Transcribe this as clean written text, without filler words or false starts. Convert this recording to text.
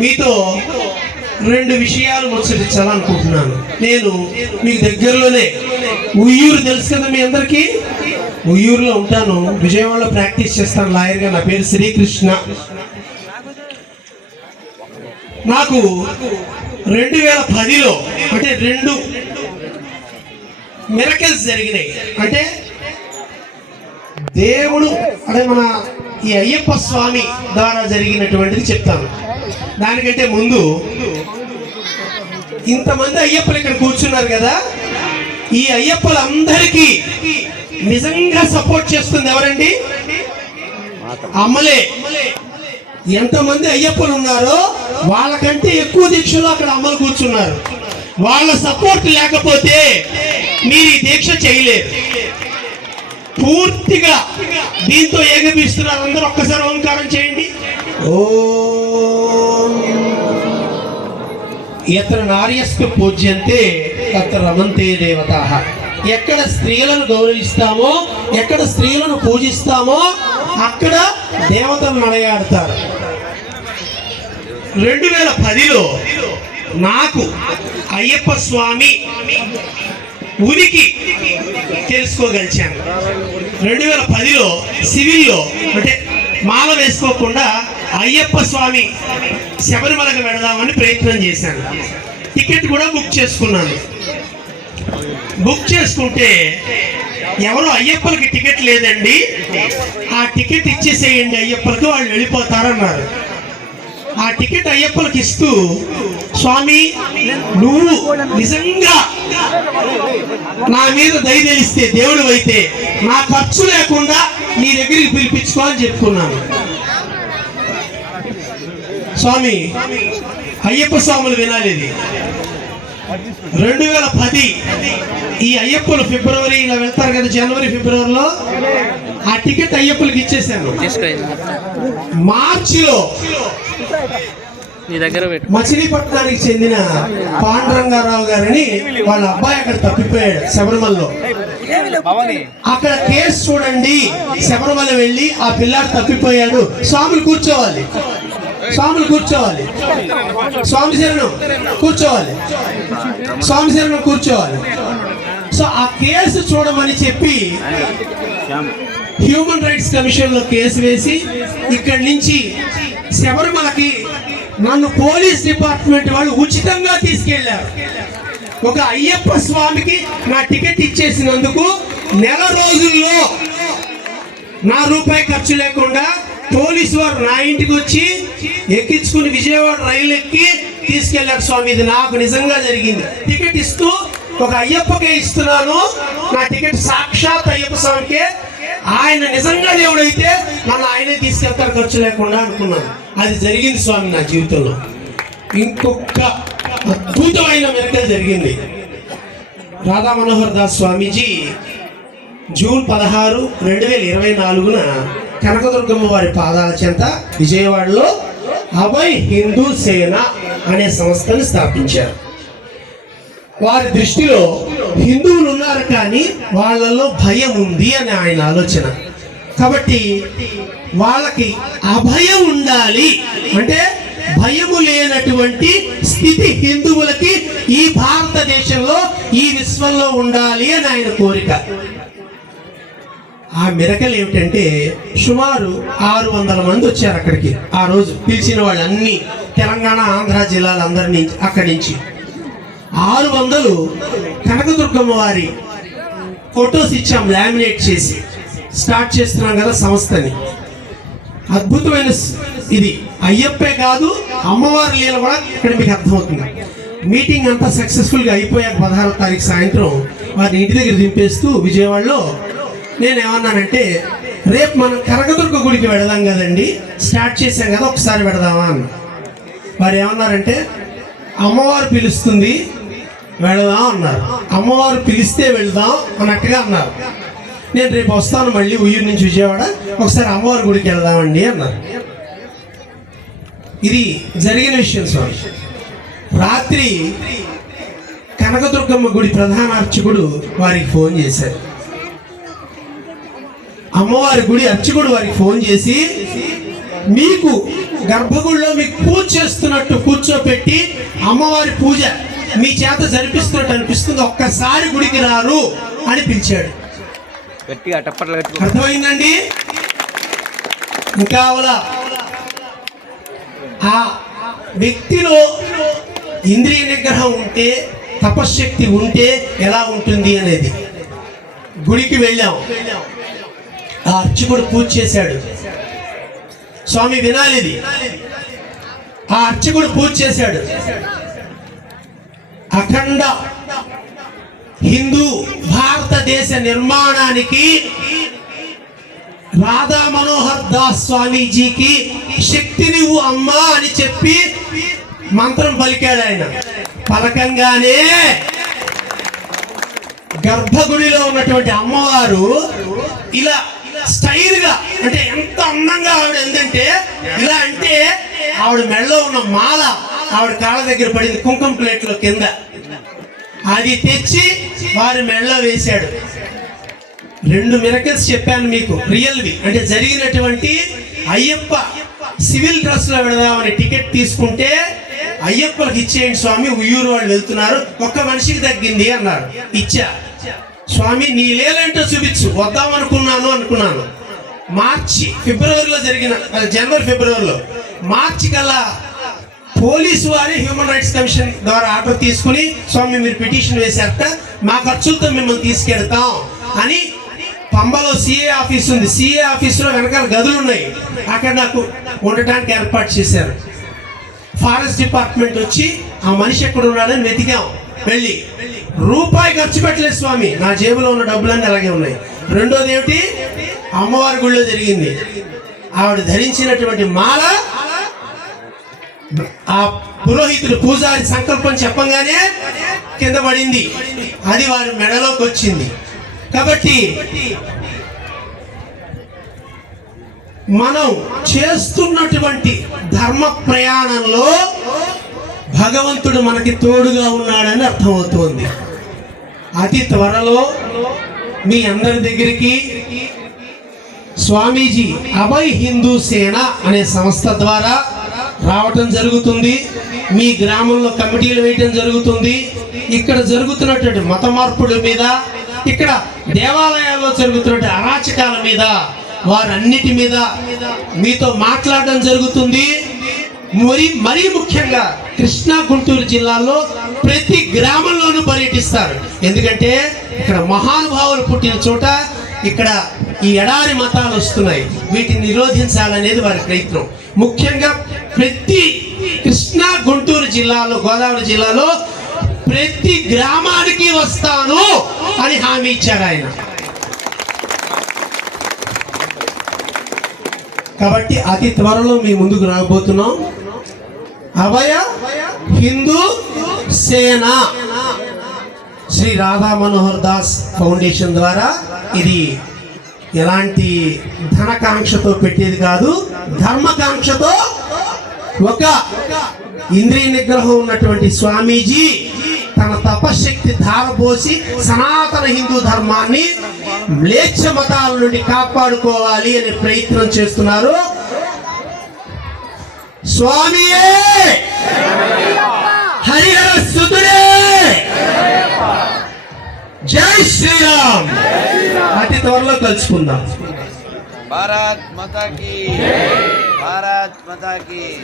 మీతో రెండు విషయాలు ముచ్చరించాలనుకుంటున్నాను. నేను మీకు దగ్గరలోనే ఉయ్యూరు తెలుసు కదా మీ అందరికీ. ఉయ్యూరులో ఉంటాను, విజయవాడలో ప్రాక్టీస్ చేస్తాను లాయర్గా. నా పేరు శ్రీకృష్ణ. నాకు 2010లో అంటే 2 మిరకల్స్ జరిగినాయి. అంటే దేవుడు అంటే మన ఈ అయ్యప్ప స్వామి ద్వారా జరిగినటువంటిది చెప్తాను. దానికంటే ముందు ఇంతమంది అయ్యప్పలు ఇక్కడ కూర్చున్నారు కదా, ఈ అయ్యప్పలందరికీ నిజంగా సపోర్ట్ చేస్తుంది ఎవరండి? అమ్మలే. ఎంతమంది అయ్యప్పలు ఉన్నారో వాళ్ళకంటే ఎక్కువ దీక్షలో అక్కడ అమ్మలు కూర్చున్నారు. వాళ్ళ సపోర్ట్ లేకపోతే మీరు ఈ దీక్ష చేయలేరు. పూర్తిగా దీంతో ఏకీపిస్తున్నారు. అందరూ ఒక్కసారి ఓంకారం చేయండి. ఓం యత్ర నార్యస్తు పూజ్యంతే తత్ర రమంతే దేవతాః. ఎక్కడ స్త్రీలను గౌరవిస్తామో, ఎక్కడ స్త్రీలను పూజిస్తామో అక్కడ దేవతలు నడయాడతారు. 2010లో నాకు అయ్యప్ప స్వామి ఉనికి తెలుసుకోగలిచాను. 2010లో సివిల్లో అంటే మాల వేసుకోకుండా అయ్యప్ప స్వామి శబరిమలకు వెళదామని ప్రయత్నం చేశాను. టికెట్ కూడా బుక్ చేసుకున్నాను. బుక్ చేసుకుంటే ఎవరో అయ్యప్పలకి టికెట్ లేదండి, ఆ టికెట్ ఇచ్చేసేయండి అయ్యప్పలకి, వాళ్ళు వెళ్ళిపోతారన్నారు. ఆ టికెట్ అయ్యప్పలకి ఇస్తూ, స్వామి నువ్వు నిజంగా నా మీద దయ తెలిస్తే దేవుడు అయితే నా ఖర్చు లేకుండా నీ దగ్గరికి పిలిపించుకోవాలని చెప్పుకున్నాను. స్వామి అయ్యప్ప స్వాములు వినాలి. ఇది 2010 ఈ అయ్యప్పలు ఫిబ్రవరి ఇలా వెళ్తారు కదా, జనవరి ఫిబ్రవరిలో ఆ టికెట్ అయ్యప్పలకి ఇచ్చేసాను. మార్చిలో మచిలీపట్నానికి చెందిన పాండురంగారావు గారని వాళ్ళ అబ్బాయి అక్కడ తప్పిపోయాడు శబరిమలలో. అక్కడ కేసు చూడండి, శబరిమల వెళ్ళి ఆ పిల్లాడు తప్పిపోయాడు, స్వాములు కూర్చోవాలి, స్వాములు కూర్చోవాలి, స్వామి శరణం కూర్చోవాలి, స్వామి శరణం కూర్చోవాలి. సో ఆ కేసు చూడమని చెప్పి హ్యూమన్ రైట్స్ కమిషన్ లో కేసు వేసి ఇక్కడి నుంచి శబరిమలకి నన్ను పోలీస్ డిపార్ట్మెంట్ వాళ్ళు ఉచితంగా తీసుకెళ్లారు. ఒక అయ్యప్ప స్వామికి నా టికెట్ ఇచ్చేసినందుకు నెల రోజుల్లో నా రూపాయి ఖర్చు లేకుండా పోలీసు వారు నా ఇంటికి వచ్చి ఎక్కించుకుని విజయవాడ రైలు ఎక్కి తీసుకెళ్లారు. స్వామి ఇది నాకు నిజంగా జరిగింది. టికెట్ ఇస్తూ ఒక అయ్యప్పకే ఇస్తున్నాను, నా టికెట్ సాక్షాత్ అయ్యప్ప స్వామికే, ఆయన నిజంగా దేవుడైతే నన్ను ఆయనే తీసుకెళ్తారు ఖర్చు లేకుండా అనుకున్నాను. అది జరిగింది స్వామి నా జీవితంలో. ఇంకొక అద్భుతమైన మిరకల్ జరిగింది. రాధా మనోహర్ దాస్ స్వామీజీ జూన్ 16, 2024న కనకదుర్గమ్మ వారి పాదాల చెంత విజయవాడలో అభయ్ హిందూ సేన అనే సంస్థను స్థాపించారు. వారి దృష్టిలో హిందువులు ఉన్నారు కానీ వాళ్ళలో భయం ఉంది అని ఆయన ఆలోచన. కాబట్టి వాళ్ళకి అభయం ఉండాలి అంటే భయము లేనటువంటి స్థితి హిందువులకి ఈ భారతదేశంలో ఈ విశ్వంలో ఉండాలి అని ఆయన కోరిక. ఆ మిరకల్ ఏమిటంటే సుమారు 600 మంది వచ్చారు అక్కడికి. ఆ రోజు పిలిచిన వాళ్ళు అన్ని తెలంగాణ ఆంధ్ర జిల్లాలందరినీ అక్కడి నుంచి 600 కనకదుర్గమ్మ వారి ఫొటోస్ ఇచ్చాం, లామినేట్ చేసి స్టార్ట్ చేస్తున్నాం కదా సంస్థని. అద్భుతమైన ఇది అయ్యప్పే కాదు, అమ్మవారి లీల కూడా ఇక్కడ మీకు అర్థమవుతుంది. మీటింగ్ అంతా సక్సెస్ఫుల్గా అయిపోయాక 16వ తారీఖు సాయంత్రం వారిని ఇంటి దగ్గర దింపేస్తూ విజయవాడలో నేను ఏమన్నానంటే, రేపు మనం కనకదుర్గ గుడికి వెళదాం కదండి, స్టార్ట్ చేసాం కదా ఒకసారి వెళదామా అన్న. వారు ఏమన్నారంటే, అమ్మవారు పిలుస్తుంది వెళదాం అన్నారు. అమ్మవారు పిలిస్తే వెళదాం అన్నట్టుగా అన్నారు. నేను రేపు వస్తాను మళ్ళీ ఉయ్యూరు నుంచి విజయవాడ, ఒకసారి అమ్మవారి గుడికి వెళదామండి అన్నారు. ఇది జరిగిన విషయం స్వామి. రాత్రి కనకదుర్గమ్మ గుడి ప్రధాన అర్చకుడు వారికి ఫోన్ చేశారు. అమ్మవారి గుడి అర్చకుడు వారికి ఫోన్ చేసి, మీకు గర్భగుడిలో మీకు పూజ చేస్తున్నట్టు కూర్చోపెట్టి అమ్మవారి పూజ మీ చేత జరిపిస్తున్నట్టు అనిపిస్తుంది, ఒక్కసారి గుడికి రారు అని పిలిచాడు. అర్థమైందండి? ఇంకా ఆ వ్యక్తిలో ఇంద్రియ నిగ్రహం ఉంటే, తపశ్శక్తి ఉంటే ఎలా ఉంటుంది అనేది. గుడికి వెళ్ళాం, ఆ అర్చకుడు పూజ చేశాడు. స్వామి వినాలి ఇది. ఆ అర్చకుడు పూజ చేశాడు. అఖండ హిందూ భారతదేశ నిర్మాణానికి రాధా మనోహర్ దాస్ స్వామీజీకి శక్తినివ్వు అమ్మా అని చెప్పి మంత్రం పలికాడు ఆయన. పలకంగానే గర్భగుడిలో ఉన్నటువంటి అమ్మవారు ఇలా స్టైల్ గా, అంటే ఎంత అందంగా ఆవిడ ఏంటంటే ఇలా అంటే ఆవిడ మెడలో ఉన్న మాల ఆవిడ కాళ్ళ దగ్గర పడింది, కుంకుమ ప్లేట్లో కింద. అది తెచ్చి వారి మెడలో వేశాడు. 2 మిరకల్స్ చెప్పాను మీకు, రియల్వి, అంటే జరిగినటువంటి. అయ్యప్ప సివిల్ డ్రెస్ లో వెళదామని టికెట్ తీసుకుంటే అయ్యప్పలకు ఇచ్చేయండి స్వామి, ఉయ్యూరు వాళ్ళు వెళ్తున్నారు, ఒక్క మనిషికి తగ్గింది అన్నారు. ఇచ్చా. స్వామి నీ లేలేంటో చూపించు, అనుకున్నాను. ఫిబ్రవరిలో జరిగిన, ఫిబ్రవరిలో మార్చి కల్లా పోలీసు వారి హ్యూమన్ రైట్స్ కమిషన్ ద్వారా ఆర్డర్ తీసుకుని, స్వామి మీరు పిటిషన్ వేశారట, మా ఖర్చులతో మిమ్మల్ని తీసుకెళ్తాం అని. పంబలో సిఏ ఆఫీస్ ఉంది, సిఏ ఆఫీసులో వెనకాల గదులు ఉన్నాయి, అక్కడ నాకు ఉండటానికి ఏర్పాటు చేశారు. ఫారెస్ట్ డిపార్ట్మెంట్ వచ్చి ఆ మనిషి ఎక్కడ ఉన్నాడని వెతికాం. వెళ్ళి రూపాయి ఖర్చు పెట్టలేదు స్వామి, నా జేబులో ఉన్న డబ్బులన్నీ అలాగే ఉన్నాయి. రెండోది ఏమిటి, అమ్మవారి గుళ్ళో జరిగింది. ఆవిడ ధరించినటువంటి మాల ఆ పురోహితుడు పూజారి సంకల్పం చెప్పంగానే కింద పడింది, అది వారి మెడలోకి వచ్చింది. కాబట్టి మనం చేస్తున్నటువంటి ధర్మ ప్రయాణంలో భగవంతుడు మనకి తోడుగా ఉన్నాడని అర్థమవుతోంది. అతి త్వరలో మీ అందరి దగ్గరికి స్వామీజీ అభయ్ హిందూ సేన అనే సంస్థ ద్వారా రావటం జరుగుతుంది. మీ గ్రామంలో కమిటీలు వేయటం జరుగుతుంది. ఇక్కడ జరుగుతున్నటువంటి మత మార్పుల మీద, ఇక్కడ దేవాలయాల్లో జరుగుతున్నటువంటి అరాచకాల మీద, వారన్నిటి మీద మీతో మాట్లాడడం జరుగుతుంది. మరీ ముఖ్యంగా కృష్ణా గుంటూరు జిల్లాలో ప్రతి గ్రామంలోనూ పర్యటిస్తారు. ఎందుకంటే ఇక్కడ మహానుభావులు పుట్టిన చోట ఇక్కడ ఈ ఎడారి మతాలు వస్తున్నాయి, వీటిని నిరోధించాలనేది వారి ప్రయత్నం. ముఖ్యంగా ప్రతి కృష్ణా గుంటూరు జిల్లాలో, గోదావరి జిల్లాలో ప్రతి గ్రామానికి వస్తాను అని హామీ ఇచ్చారు ఆయన. కాబట్టి అతి త్వరలో మీ ముందుకు రాబోతున్నాం. అభయ హిందూ సేన శ్రీ రాధా మనోహర్ దాస్ ఫౌండేషన్ ద్వారా, ఇది ఎలాంటి ధనకాంక్షతో పెట్టేది కాదు, ధర్మకాంక్షతో. ఒక ఇంద్రియ నిగ్రహం ఉన్నటువంటి స్వామీజీ తన తపశక్తి ధారపోసి సనాతన హిందూ ధర్మాన్ని మ్లేచ్ఛ మతాల నుండి కాపాడుకోవాలి అనే ప్రయత్నం చేస్తున్నారు. స్వామియే హరిహర సుతుడే, జై శ్రీరామ్. అతి త్వరలో కలుసుకుందాం. భారత్ మాతా కీ, భారత్ మాతా కీ.